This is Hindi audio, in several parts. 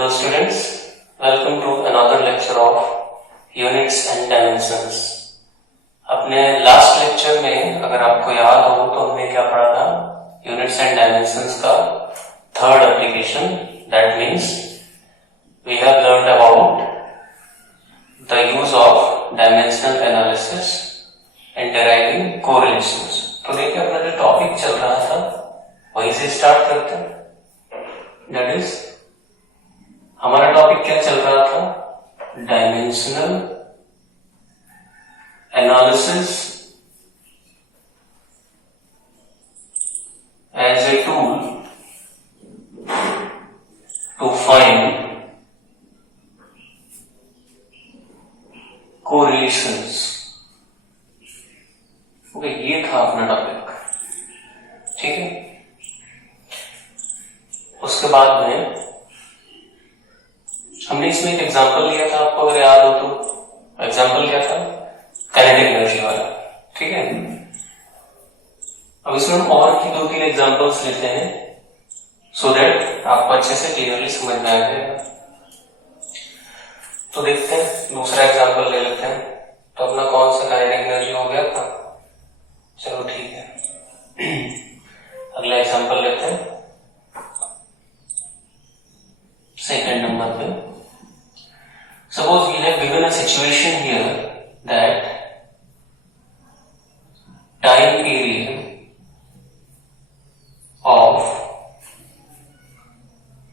Hello students, welcome to another lecture of units and dimensions. अपने लास्ट लेक्चर में अगर आपको याद हो तो हमने क्या पढ़ा था, यूनिट्स एंड डायमेंशंस का third application. That means we have learned about the use of dimensional analysis and deriving correlations. तो देखिए अपना जो टॉपिक चल रहा था वहीं से स्टार्ट करते हैं. दैट इज हमारा टॉपिक क्या चल रहा था, dimensional analysis as a tool to find correlations. Okay, ये था अपना टॉपिक. ठीक है. उसके बाद में हमने इसमें एक एग्जांपल लिया था, आपको अगर याद हो तो. एग्जांपल क्या था, काइनेटिक एनर्जी वाला. ठीक है. अब इसमें हम और की 2-3 एग्जांपल्स लेते हैं सो दैट आपको अच्छे से क्लियरली समझ में आ जाएगा. तो देखते हैं, दूसरा एग्जांपल ले लेते हैं. तो अपना कौन सा काइनेटिक एनर्जी हो गया था. चलो ठीक है. अगला एग्जांपल लेते हैं, सेकंड नंबर पे. Suppose we have given a situation here that time period of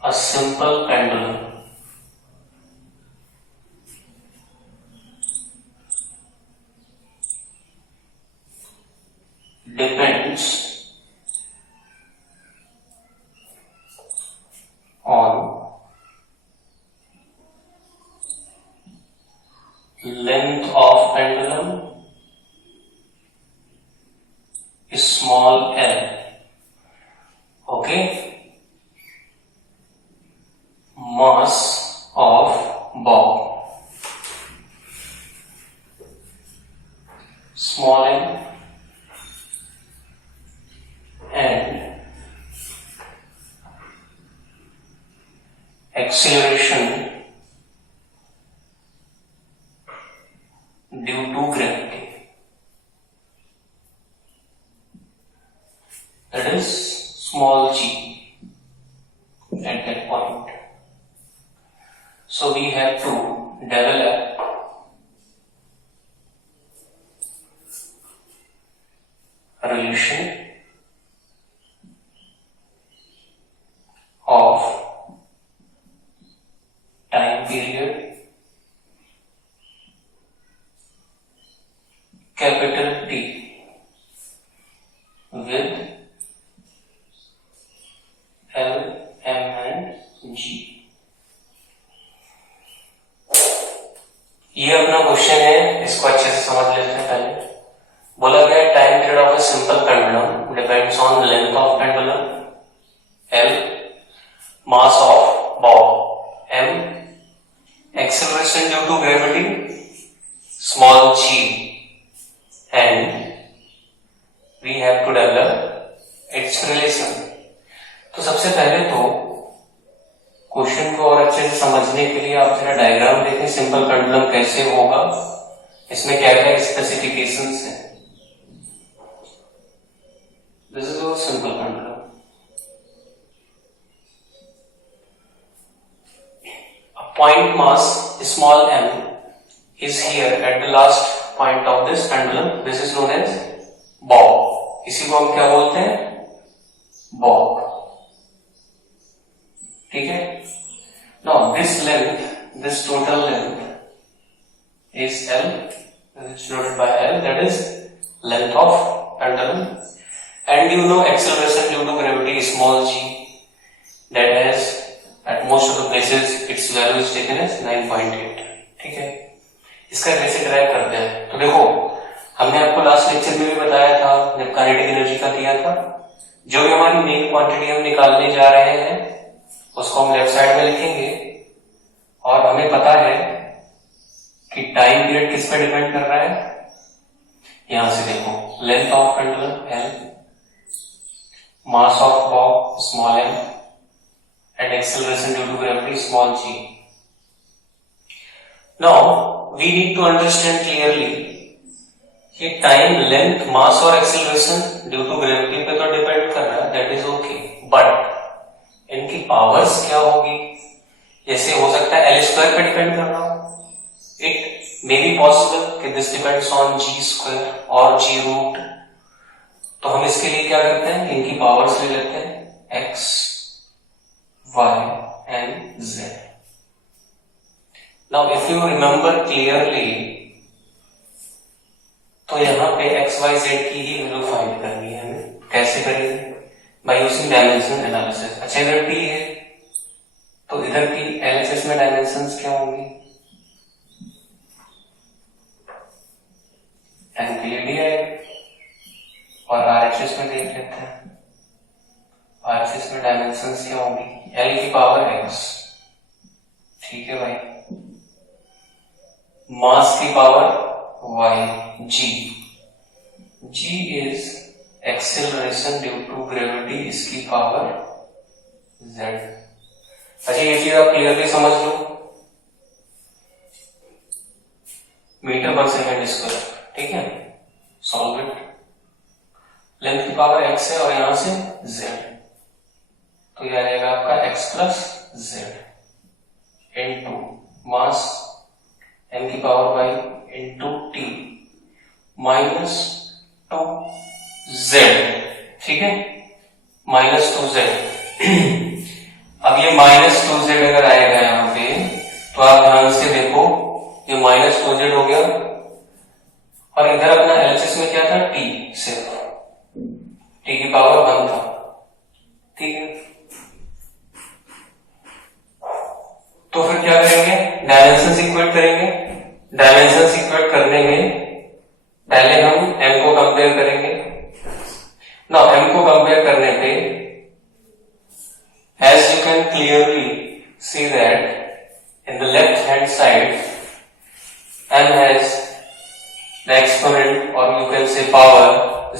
a simple pendulum depends on length of pendulum small l. Okay, mass of bob small m and acceleration due to gravity, that is small g at that point. So we have to develop a relation of time period capital T with L, M and G. ये अपना क्वेश्चन है, इसको अच्छे से समझ लेते हैं. पहले बोला गया time period of a simple pendulum depends on length of pendulum L, mass of bob M, acceleration due to gravity small g, and we have to develop its relation. तो सबसे पहले तो क्वेश्चन को और अच्छे से समझने के लिए आप जरा डायग्राम देखें, सिंपल पेंडुलम कैसे होगा, इसमें क्या क्या स्पेसिफिकेशंस हैं. This is your simple pendulum. A point mass small m is here at the last point of this pendulum. This is known as bob. इसी को हम क्या बोलते हैं, bob. ठीक है. Now this length, this total length is L, is denoted by L, that is length of pendulum. And you know acceleration due to gravity is small g, that has at most of the places its value is taken as 9.8. ठीक है. इसका कैसे ड्राइव करते हैं. तो देखो, हमने आपको लास्ट लेक्चर में भी बताया था जब काइनेटिक एनर्जी का दिया था, जो भी हमारी मेन क्वांटिटी हम निकालने जा रहे हैं उसको हम लेफ्ट साइड में लिखेंगे. और हमें पता है कि टाइम पीरियड किस पे डिपेंड कर रहा है. यहां से देखो, length of pendulum L, mass of bob small m and acceleration due to gravity small g. Now we need to understand clearly कि टाइम, लेंथ, मास और एक्सेलरेशन ड्यू टू ग्रेविटी पे तो डिपेंड कर रहा है, दैट इज ओके, बट इनकी पावर्स क्या होगी? जैसे हो सकता है एल स्क्वायर पे डिपेंड कर रहा हो, इट मे बी पॉसिबल कि this depends on G square और जी रूट। तो हम इसके लिए क्या करते हैं, इनकी पावर्स ले लेते हैं X, Y and Z. Now if you remember clearly, तो यहाँ पे एक्स वाई जेड की ही वैल्यू फाइंड करनी है हमें। कैसे करेंगे? By using dimension analysis. अच्छा इधर टी है तो इधर की एलएचएस में डायमेंशंस क्या होंगी? टाइम के लिए डी है, और आरएचएस में देख लेते हैं। आरएचएस में डायमेंशंस क्या होंगी? एल की पावर एक्स, ठीक है भाई, मास की power y, g. g is acceleration due to gravity, इसकी पावर z। अच्छा ये चीज आप क्लियरली समझ लो, मीटर पर सेकेंड स्क्वायर, ठीक है, सॉल्व इट। लेंथ की पावर x है और यहां से z, तो यह आ जाएगा आपका x plus Z into mass m की power y into T minus 2z, ठीक है, माइनस 2z। अब ये माइनस 2z अगर आएगा यहां पे, तो आप ध्यान से देखो, ये माइनस 2z हो गया, और इधर अपना एलएचएस में क्या था? t, सिर्फ t की पावर 1 था, ठीक है। तो फिर क्या करेंगे? डायमेंशंस इक्वेट करेंगे। डायमेंशंस इक्वेट करने में पहले हम m को कंपेयर करेंगे। ना m को कंपेयर करने पे as you can clearly see that in the left hand side m has the exponent or you can say power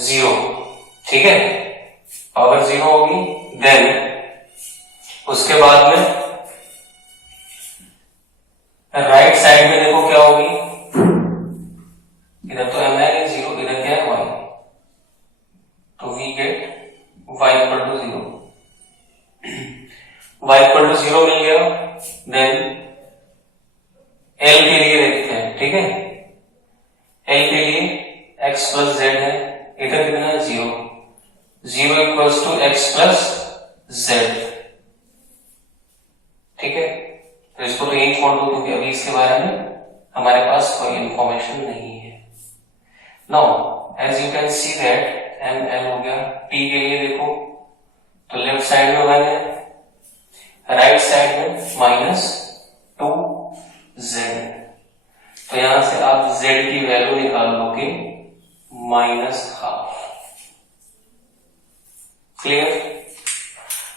0, ठीक है, पावर 0 होगी। देन उसके बाद में राइट साइड में देखो क्या होगी, इधर तो m है 0, इधर क्या है y, तो we get y equal to 0, y equal to 0 मिल गया। देन l के लिए देखते हैं, ठीक है, l के लिए x प्लस जेड है, इधर कितना है 0, 0 equals to x plus Z, ठीक है। तो इसको तो यही छोड़ दो क्योंकि अभी इसके बारे में हमारे पास कोई इंफॉर्मेशन नहीं है। Now as you can see that M L हो गया। टी के लिए देखो तो लेफ्ट साइड में 1 है, राइट साइड में माइनस 2z, तो यहां से आप z की वैल्यू निकाल लोगे -12। क्लियर?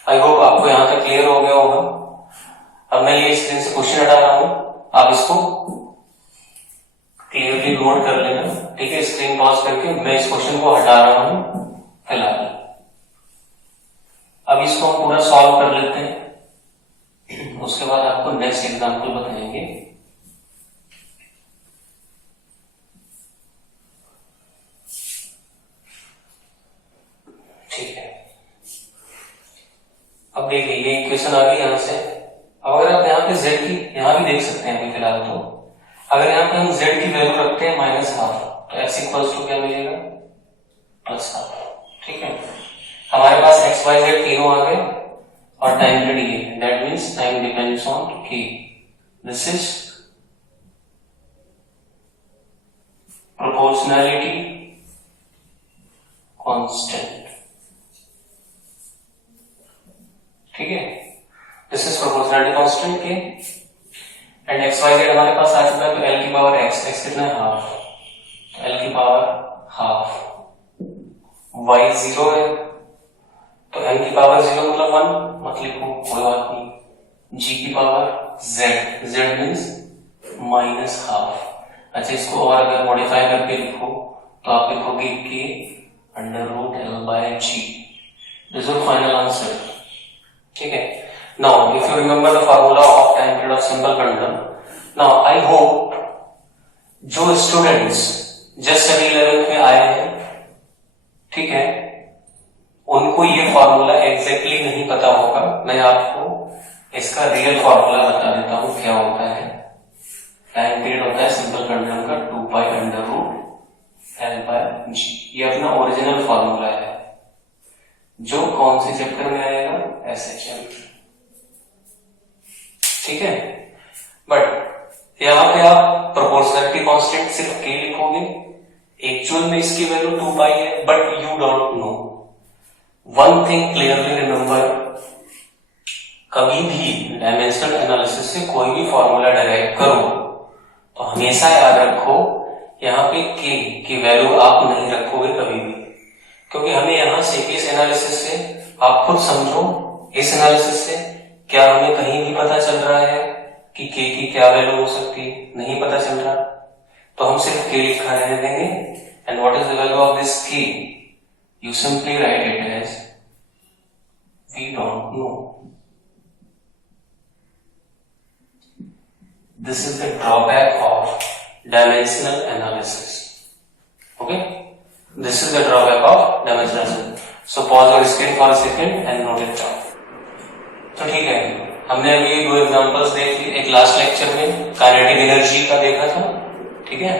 आई होप आपको यहां तक क्लियर हो गया होगा। अब मैं ये स्क्रीन से क्वेश्चन हटा रहा हूं, आप इसको क्लियरली नोट कर लेना, ठीक है। स्क्रीन पॉज करके मैं इस क्वेश्चन को हटा रहा हूं फिलहाल। अब इसको हम पूरा सॉल्व कर लेते हैं, उसके बाद आपको नेक्स्ट एग्जांपल बताएंगे। ठीक है, अब देखिए ये इक्वेशन आ गई यहां से। अब अगर आप यहाँ पे z की, यहाँ भी देख सकते हैं अभी फिलहाल, तो अगर यहाँ पे हम z की वैल्यू रखते हैं -12, तो x इक्वल्स टू क्या मिलेगा? +12, ठीक है। हमारे पास x, y, z तीनों आ गए और टाइम पीरियड ये है, that means time depends on k। This is proportionality constant, ठीक है। दिस इज प्रोपोर्शनैलिटी कांस्टेंट के, एंड एक्स वाई जेड हमारे पास आ चुका है, तो एल की पावर एक्स, एक्स कितना है? हाफ, तो एल की पावर हाफ, वाई 0 है, तो एम की पावर 0 मतलब 1 मत लिखो, कोई बात नहीं। जी की पावर जेड, जेड मीन्स -12। अच्छा इसको और अगर मॉडिफाई करके लिखो तो आप लिखोगे कि √L/g। This is final answer, ठीक है। Now if you remember the formula of time period of simple pendulum, now I hope जो स्टूडेंट्स जस्ट अभी 11th में आए हैं, ठीक है, उनको ये फॉर्मूला एग्जैक्टली नहीं पता होगा। मैं आपको इसका रियल फॉर्मूला बता देता हूं क्या होता है। टाइम पीरियड होता है सिंपल पेंडुलम का 2 pi under root L by g. ये अपना ओरिजिनल फॉर्मूला है जो कौन से चैप्टर में आएगा, एसएचएम, ठीक है। बट यहां पे आप प्रोपोर्शनलिटी कांस्टेंट सिर्फ के लिखोगे, एक्चुअल में इसकी वैल्यू 2 पाई है, but you don't know one thing clearly remember, कभी भी डायमेंशनल एनालिसिस से कोई भी फॉर्मूला डिराइव करो तो हमेशा याद रखो यहाँ पे के की वैल्यू आप नहीं रखोगे कभी भी, क्योंकि हमें यहाँ से इस एनालिसिस से, आप खुद समझो, इस एनालिसिस से क्या हमें कहीं भी पता चल रहा है कि के की क्या वैल्यू हो सकती है? नहीं पता चल रहा, तो हम सिर्फ के लिखा रहने देंगे। And what is the value of this K? You simply write it as we don't know. This is the drawback of dimensional analysis. Okay, this is the drawback of dimensional analysis. So pause your screen for a second and note it down. तो ठीक है, हमने अभी 2 एग्जांपल्स देख ली। एक लास्ट लेक्चर में काइनेटिक एनर्जी का देखा था, ठीक है।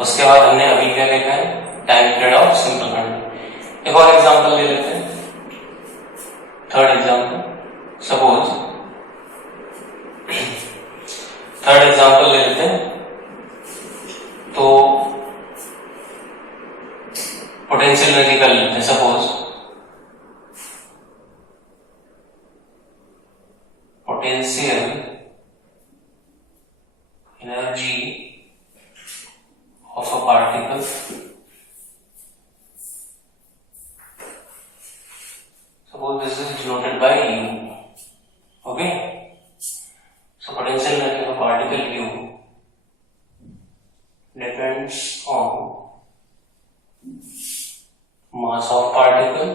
उसके बाद हमने अभी क्या देखा है, time period of simple pendulum. एक और एग्जांपल ले लेते हैं, third example. Suppose third example ले लेते हैं, तो पोटेंशियल एनर्जी कर लेते हैं। Suppose potential energy of a particle suppose this is denoted by U. Okay, so potential energy of a particle U depends on mass of particle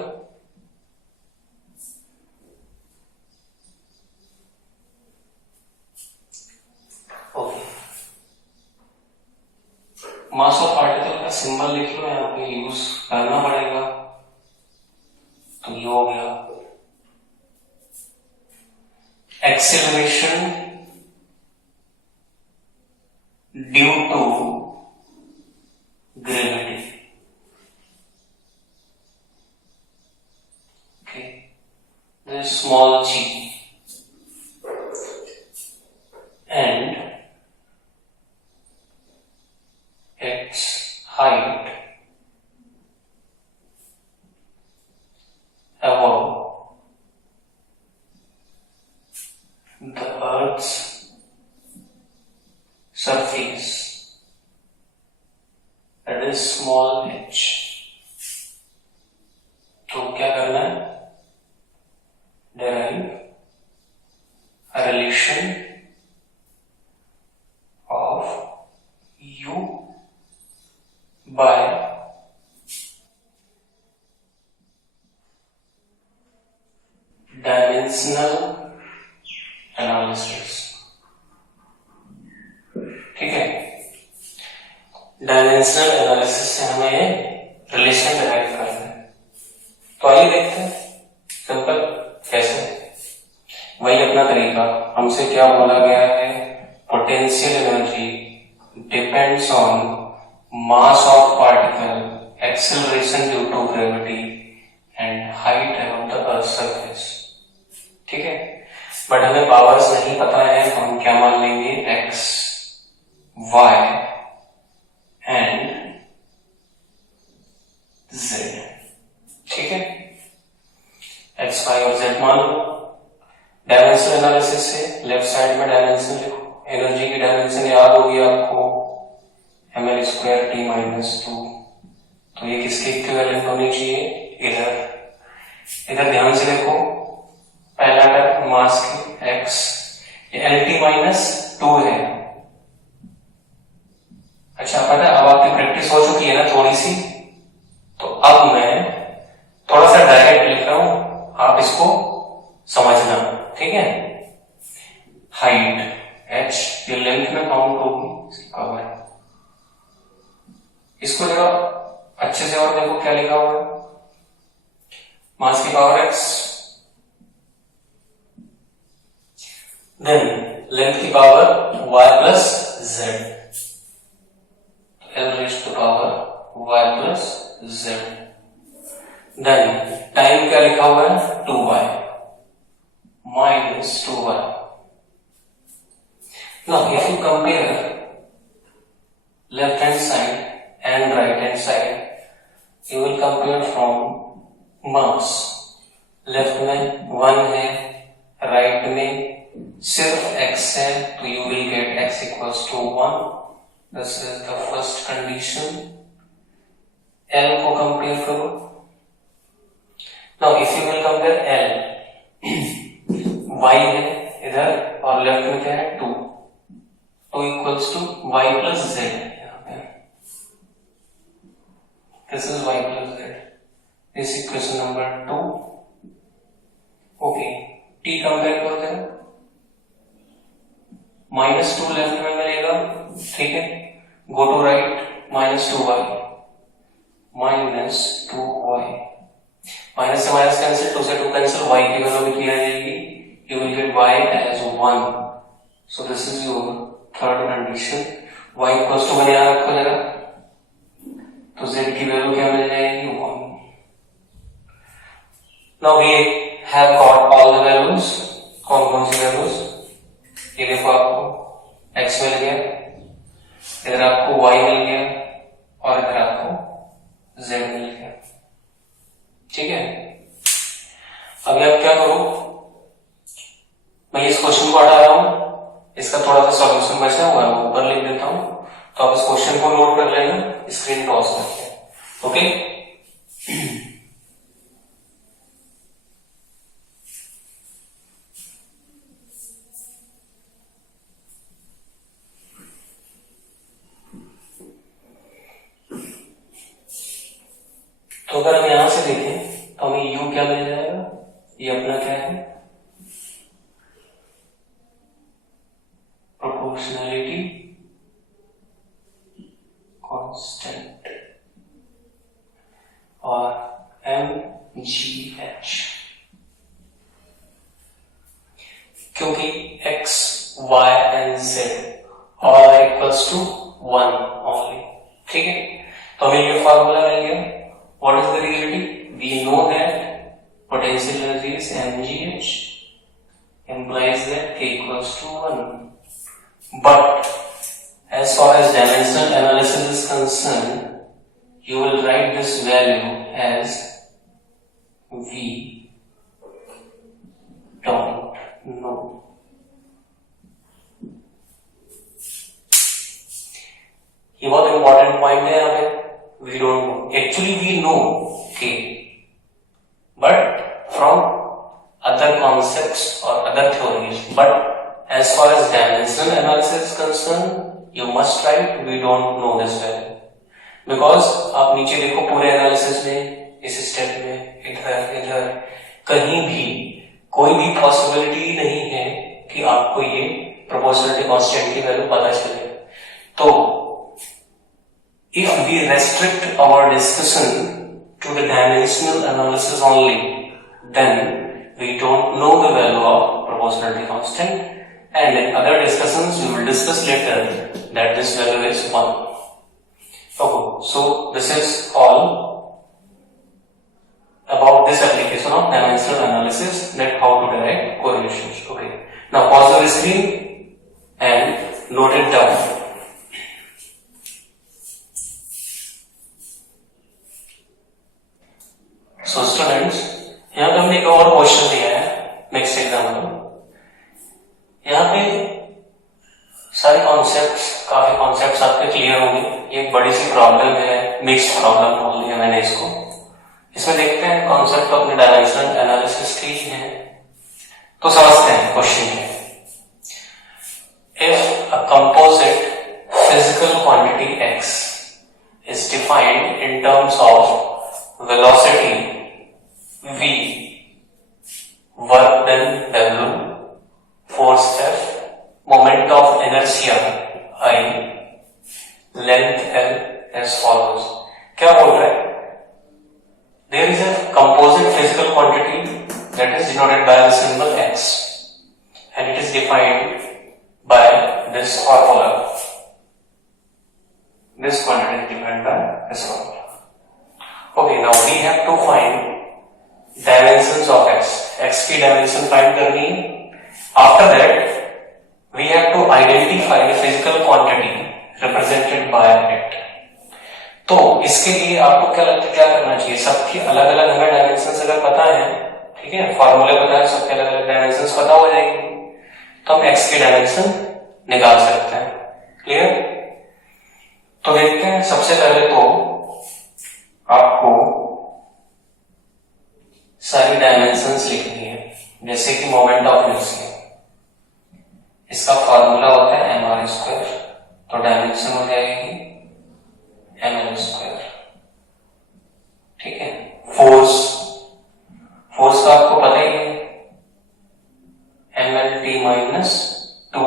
mass of particle का सिंबल लिख लो, यहाँ पे यूज करना पड़ेगा, तो ये हो गया। Acceleration due to gravity, okay, this small g and its height above the Earth's surface, that is small h। तो क्या करना है, derive a relation of u by dimensional analysis, ठीक है। डायमेंशनल एनालिसिस से हमें रिलेशन डिराइव करना है, तो आइए देखते हैं सिंपल कैसे। वही अपना तरीका, हमसे क्या बोला गया है, potential energy depends on mass of particle, acceleration due to gravity and height above the earth surface, ठीक है। बट हमें पावर्स नहीं पता है, तो हम क्या मान लेंगे, x, y and z, ठीक है। x, y और z मान लो। डायमेंशनल एनालिसिस से लेफ्ट साइड में डायमेंशन लिखो, एनर्जी की डायमेंशन याद होगी आपको, ml स्क्वायर t माइनस 2। तो ये किसके इक्विवेलेंट होनी चाहिए, इधर ध्यान से देखो, पहला टर्म मास की x, ये lt माइनस 2 है। अच्छा, पता है अब आपकी प्रैक्टिस हो चुकी है ना थोड़ी सी, तो अब मैं थोड़ा सा डायरेक्ट लिख रहा हूं, आप इसको समझना, ठीक ठीक है। हाइट h ये लेंथ में काउंट होगी, इसकी पावर है। इसको जरा अच्छे से और देखो क्या लिखा हुआ है, मास की पावर x, देन लेंथ की power y plus z, l raise to power y plus z, then time क्या लिखा हुआ है 2y minus 2y. Now if you compare left hand side and right hand side, you will compare from mass. Left में 1 है, राइट में सिर्फ x है, तो you will get x equals to 1. This is the first condition. L को कंपेयर करो. Now if you will compare L, y है इधर और लेफ्ट में क्या है 2 equals to y plus z. This is y plus z, this equation number 2. Okay, t compare करते हैं, -2 लेफ्ट में मिलेगा, ठीक है, go to right, -2y minus से माइनस कैंसिल, 2 से 2 कैंसिल, y की वैल्यू भी की आ जाएगी, you will get y as 1. So this is your third condition. y equals to 1 याद रखो जरा, तो z की वैल्यू क्या मिल जाएगी 1. Now we have got all the values. कौन कौन सी वैल्यूज, ये देखो आपको x मिल गया, इधर आपको y मिल गया और इधर आपको z मिल गया, ठीक है। अभी आप क्या करो, मैं इस क्वेश्चन को हटा रहा हूं, इसका थोड़ा सा सॉल्यूशन बचा हुआ है वो ऊपर लिख देता हूं, तो आप इस क्वेश्चन को नोट कर लेना, स्क्रीन पॉज करके, ओके। तो अगर हम यहां से देखें तो हमें u क्या मिल जाएगा, ये अपना क्या है प्रोपोर्शनैलिटी कांस्टेंट, और mgh, क्योंकि x, y and z all are equals to 1 only, ठीक है। तो हमें ये फार्मूला मिल गया. What is the reality? We know that potential energy is mgh, implies that k equals to 1. But as far as dimensional analysis is concerned, you will write this value as we don't know. ये बहुत इंपॉर्टेंट पॉइंट है यहाँ पे. We don't know. Actually, we know K, but from other concepts or other theories. But as far as dimensional analysis is concerned, you must write we don't know this value. Because आप नीचे देखो पूरे एनालिसिस में, इस स्टेप में, इधर कहीं भी कोई भी पॉसिबिलिटी नहीं है कि आपको ये प्रोपोर्शनलिटी कांस्टेंट की वैल्यू पता चले. तो if we restrict our discussion to the dimensional analysis only, then we don't know the value of proportionality constant, and in other discussions we will discuss later that this value is 1. Okay, so this is all about this application of dimensional analysis, that how to derive correlations. Okay, now pause the screen and note it down. So students, यहाँ पे हमने एक और क्वेश्चन दिया है नेक्स्ट एग्जाम्पल. यहाँ पे सारे कॉन्सेप्ट्स, काफी कॉन्सेप्ट्स आपके क्लियर होंगे. ये एक बड़ी सी प्रॉब्लम है, मिक्स्ड प्रॉब्लम बोल दिया मैंने इसको. इसमें देखते हैं कॉन्सेप्ट अपने डायमेंशनल एनालिसिस के ही है, तो समझते हैं क्वेश्चन में. If a composite physical quantity x is defined in terms of velocity v, work done w, inertia I, length L as follows. क्या बोल रहा है? There is a composite physical quantity that is denoted by the symbol x, and it is defined by this formula. This quantity is defined by this formula. Okay, now we have to find dimensions of x. x की dimension find करनी है. After that, we have to identify the physical quantity represented by it. तो इसके लिए आपको क्या लगता है क्या करना चाहिए? सबकी अलग अलग हमें डायमेंशंस अगर पता है, ठीक है, फॉर्मूले पता है, सबके अलग अलग डायमेंशंस पता हो जाएंगे, तो हम x की डायमेंशन निकाल सकते हैं. क्लियर? तो देखते हैं. सबसे पहले तो आपको सारी डायमेंशंस लिखनी है, जैसे कि मोमेंट ऑफ इनर्शिया. इसका फॉर्मूला होता है mr², तो डायमेंशन हो जाएगी ml². ठीक है. फोर्स का आपको पता ही है, mlt-2.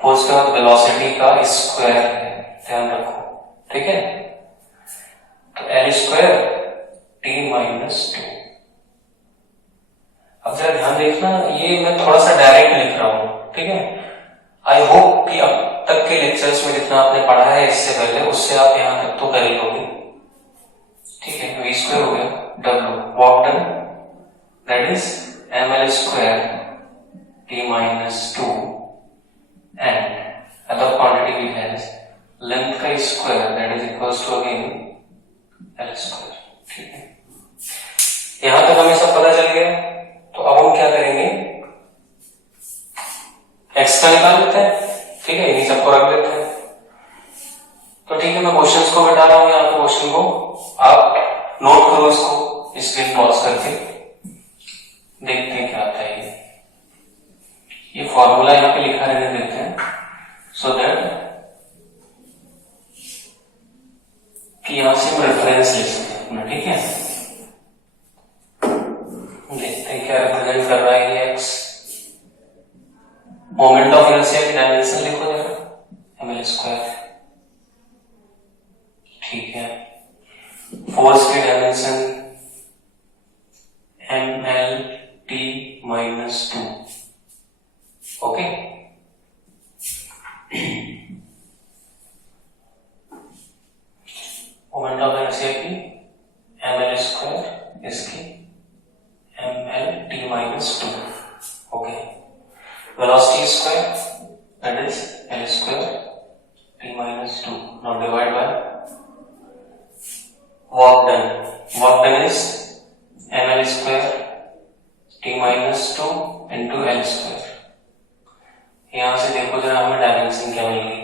फोर्स के बाद वेलोसिटी का स्क्वायर है, ध्यान रखो. ठीक है. तो L² t-2. अब जरा ध्यान देखना, ये मैं थोड़ा सा डायरेक्ट लिख रहा हूं. ठीक है. आई होप कि अब तक के लेक्चर्स में जितना आपने पढ़ा है इससे पहले, उससे आप यहां तक तो कर ही लोगे. ठीक है. v² हो गया, w work done, that is ml² t-2, and other quantity we have length का square, that is equals to again l². ठीक है. यहां तक हमें सब पता चल गया. तो अब हम क्या करेंगे, x का निकाल लेते हैं. ठीक है. इन्हीं सबको रख देते हैं. तो ठीक है, मैं क्वेश्चंस को मिटा रहा हूं यहाँ पे. क्वेश्चन को आप नोट करो, इसको स्क्रीन पॉज करके देखते हैं क्या आता है. ये फॉर्मूला यहाँ पे लिखा रहने देते हैं, सो दैट कि यहां से हम रेफरेंस ले सकें अपना. ठीक है. देखते हैं क्या रिप्रेजेंट कर रहा है ये x. मोमेंट ऑफ इनर्शिया की डायमेंशन लिखो जरा, ml². ठीक है. फोर्स की dimension mlt-2. Okay. Moment of inertia की ml², इसकी mlt-2. Okay. velocity square, that is L² t-2. Now divide by work done. Work done is ml² t-2 into L². यहां से देखो जरा हमें डायमेंशन क्या मिलेगी.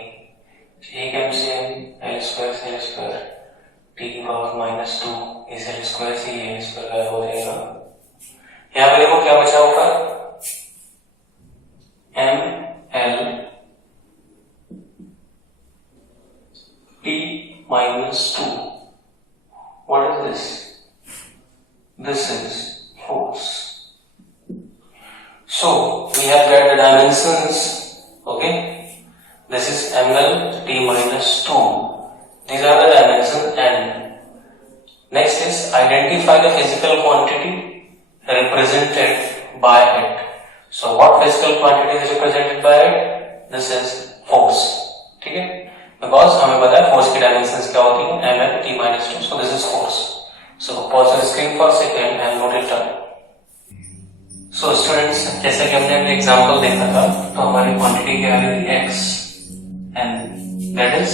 एक MCM L² से L² t⁻², इस L² से ये L² हो जाएगा. यहां पे देखो क्या बचा ऊपर, ml t-2. What is this? This is force. So we have got the dimensions. Okay, this is ml t-2. These are the dimensions. And next is identify the physical quantity represented by it. So what physical quantity is represented by it? This is force. ठीक है. Because हमें पता है फोर्स की डायमेंशंस क्या होती है, ml t-2. So this is force. So pause the screen for a second and note it down. So students, जैसे कि हमने अभी एग्जांपल देखा था, तो हमारी क्वांटिटी क्या है, x, and that is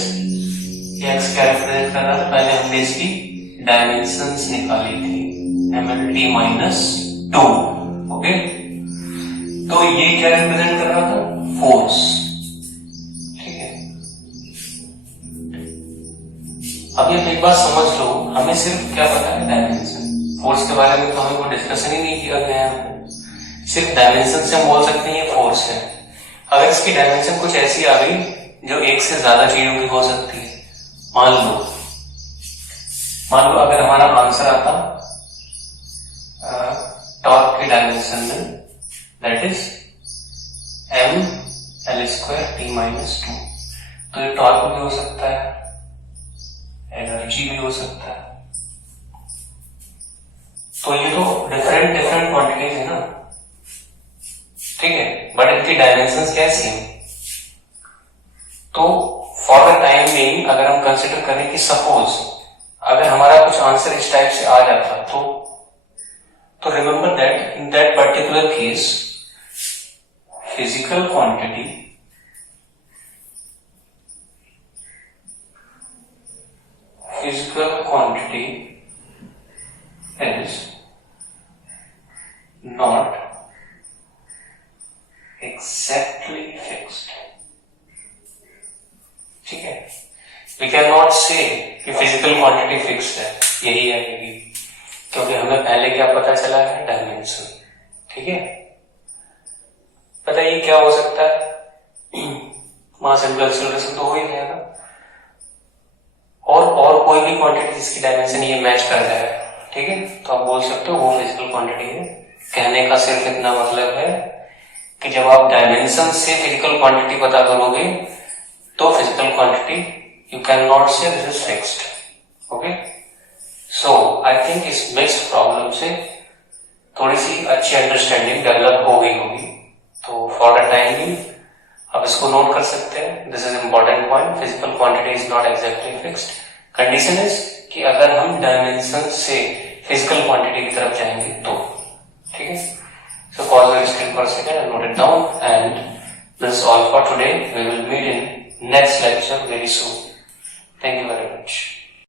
x क्या रिप्रेजेंट कर रहा है. पहले हमने इसकी डायमेंशंस निकाली थी, ml t-2. ओके. तो ये क्या रिप्रेजेंट कर रहा था, फोर्स. ठीक है. अब ये एक बात समझ लो, हमें सिर्फ क्या पता है, डायमेंशन. फोर्स के बारे में तो हमें कोई डिस्कशन ही नहीं किया गया है. सिर्फ डायमेंशन से हम बोल सकते हैं ये फोर्स है. अगर इसकी डायमेंशन कुछ ऐसी आ गई जो एक से ज्यादा चीजों की हो सकती है, मान लो अगर हमारा आंसर आता टॉर्क की डायमेंशन में, that is ml² L square T minus 2। तो ये टॉर्क भी हो सकता है, एनर्जी भी हो सकता है। तो ये तो डिफरेंट डिफरेंट क्वांटिटीज है ना, ठीक है, बट इनकी डायमेंशंस क्या है, सेम। तो फॉर द टाइम बीइंग अगर हम कंसिडर करें कि सपोज अगर हमारा कुछ आंसर इस टाइप से आ जाता तो remember that in that particular case physical quantity is not exactly fixed, ठीक है। We cannot say कि फिजिकल क्वांटिटी फिक्स्ड है, यही आएगी, क्योंकि हमें पहले क्या पता चला है, डायमेंशन, ठीक है। बताइए क्या हो सकता है, मास एंड एक्सेलरेशन तो हो ही गया ना, और कोई भी क्वांटिटी जिसकी डायमेंशन ये मैच कर जाए, ठीक है, तो आप बोल सकते हो वो फिजिकल क्वांटिटी है। कहने का सिर्फ इतना मतलब है कि जब आप डायमेंशन से फिजिकल क्वांटिटी पता करोगे तो physical quantity you can not say this is fixed, okay. So I think इस मिक्स्ड प्रॉब्लम से थोड़ी सी अच्छी अंडरस्टैंडिंग डेवलप हो गई होगी। तो फॉर द टाइम भी आप इसको नोट कर सकते हैं, this is important point, physical quantity is not exactly fixed. Condition is कि अगर हम डायमेंशन से फिजिकल क्वांटिटी की तरफ जाएंगे तो, ठीक है। So pause the screen for a second and note it down, and this is all for today. We will meet in next lecture very soon. Thank you very much.